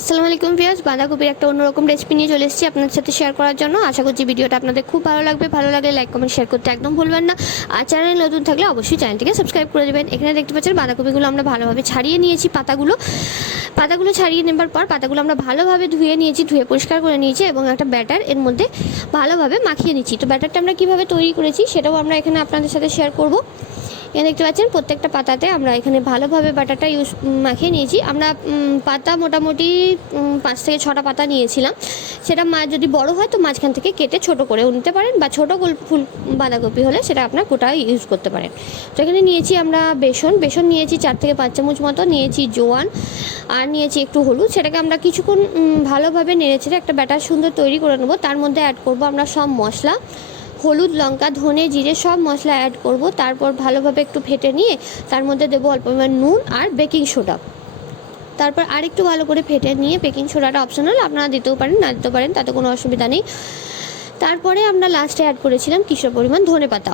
আসসালামু আলাইকুম ভিউয়ার্স, বাঁধাকপির একটা অন্যরকম রেসিপি নিয়ে চলে এসেছি আপনাদের সাথে শেয়ার করার জন্য। আশা করছি ভিডিওটা আপনাদের খুব ভালো লাগবে। ভালো লাগলে লাইক কমেন্ট শেয়ার করতে একদম ভুলবেন না। আর চ্যানেল নতুন থাকলে অবশ্যই চ্যানেলটিকে সাবস্ক্রাইব করে দেবেন। এখানে দেখতে পাচ্ছেন বাঁধাকপিগুলো আমরা ভালোভাবে ছাড়িয়ে নিয়েছি। পাতাগুলো ছাড়িয়ে নেবার পর পাতাগুলো আমরা ভালোভাবে ধুয়ে নিয়েছি, ধুয়ে পরিষ্কার করে নিয়েছি এবং একটা ব্যাটার এর মধ্যে ভালোভাবে মাখিয়ে নিচ্ছি। তো ব্যাটারটা আমরা কীভাবে তৈরি করেছি সেটাও আমরা এখানে আপনাদের সাথে শেয়ার করব। এখানে দেখতে পাচ্ছেন প্রত্যেকটা পাতাতে আমরা এখানে ভালোভাবে বাটারটা মাখিয়ে নিয়েছি। আমরা পাতা মোটামুটি 5 থেকে 6টা পাতা নিয়েছিলাম। সেটা যদি বড় হয় তো মাঝখান থেকে কেটে ছোট করেও নিতে পারেন, বা ছোটো ফুল বাঁধাকপি হলে সেটা আপনার গোটা ইউজ করতে পারেন। তো এখানে নিয়েছি আমরা বেসন নিয়েছি 4 থেকে 5 চামচ মতো, নিয়েছি জোয়ান, আর নিয়েছি একটু হলুদ। সেটাকে আমরা কিছুক্ষণ ভালোভাবে নেড়েচেড়ে একটা ব্যাটার সুন্দর তৈরি করে নেবো। তার মধ্যে অ্যাড করব আমরা সব মশলা, হলুদ, লঙ্কা, ধনে, জিরে সব মশলা অ্যাড করব। তারপর ভালোভাবে একটু ফেটে নিয়ে তার মধ্যে দেবো অল্প পরিমাণ নুন আর বেকিং সোডা। তারপর আরেকটু ভালো করে ফেটে নিয়ে, বেকিং সোডাটা অপশনাল, আপনারা দিতেও পারেন না দিতেও পারেন, তাতে কোনো অসুবিধা নেই। তারপরে আমরা লাস্টে অ্যাড করেছিলাম কিছু পরিমাণ ধনেপাতা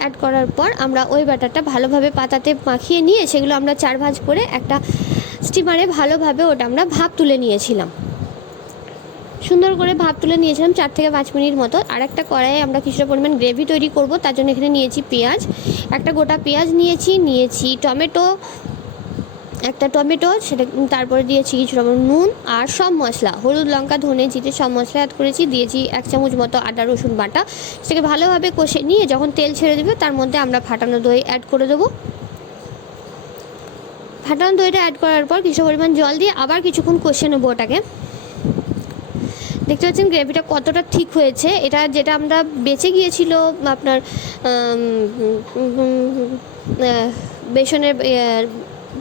অ্যাড করার পর আমরা ওই ব্যাটারটা ভালোভাবে পাতাতে মাখিয়ে নিয়ে সেগুলো আমরা 4 ভাঁজ করে একটা স্টিমারে ভালোভাবে ওটা আমরা ভাপ তুলে নিয়েছিলাম। সুন্দর করে ভাপ তুলে নিয়েছিলাম 4 থেকে 5 মিনিট মতো। আর একটা কড়াইয়ে আমরা কিছুটা পরিমাণ গ্রেভি তৈরি করব। তার জন্য এখানে নিয়েছি পেঁয়াজ, একটা গোটা পেঁয়াজ নিয়েছি একটা টমেটো, সেটা তারপরে দিয়েছি কিছুটা নুন আর সব মশলা, হলুদ, লঙ্কা, ধনে, জিরে সব মশলা অ্যাড করেছি। দিয়েছি 1 চামচ মতো আদা রসুন বাটা। সেটাকে ভালোভাবে কষে নিয়ে যখন তেল ছেড়ে দেবে তার মধ্যে আমরা ফাটানো দই অ্যাড করে দেবো। ফাটানো দইটা অ্যাড করার পর কিছু পরিমাণ জল দিয়ে আবার কিছুক্ষণ কষে নেবো ওটাকে। দেখতে পাচ্ছেন গ্রেভিটা কতটা ঠিক হয়েছে। এটা যেটা আমরা বেঁচে গিয়েছিল আপনার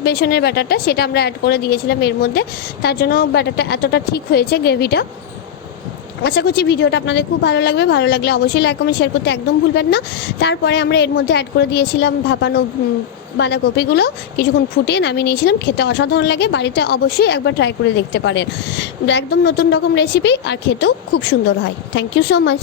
বেসনের ব্যাটারটা, সেটা আমরা অ্যাড করে দিয়েছিলাম এর মধ্যে। তার জন্য ব্যাটারটা এতটা ঠিক হয়েছে গ্রেভিটা। আশা করছি ভিডিওটা আপনাদের খুব ভালো লাগবে। ভালো লাগলে অবশ্যই লাইক কমেন্ট শেয়ার করতে একদম ভুলবেন না। তারপরে আমরা এর মধ্যে অ্যাড করে দিয়েছিলাম ভাপানো বাঁধাকপিগুলো, কিছুক্ষণ ফুটিয়ে নামিয়ে নিয়েছিলাম। খেতে অসাধারণ লাগে, বাড়িতে অবশ্যই একবার ট্রাই করে দেখতে পারেন। একদম নতুন রকম রেসিপি, আর খেতেও খুব সুন্দর হয়। Thank you so much.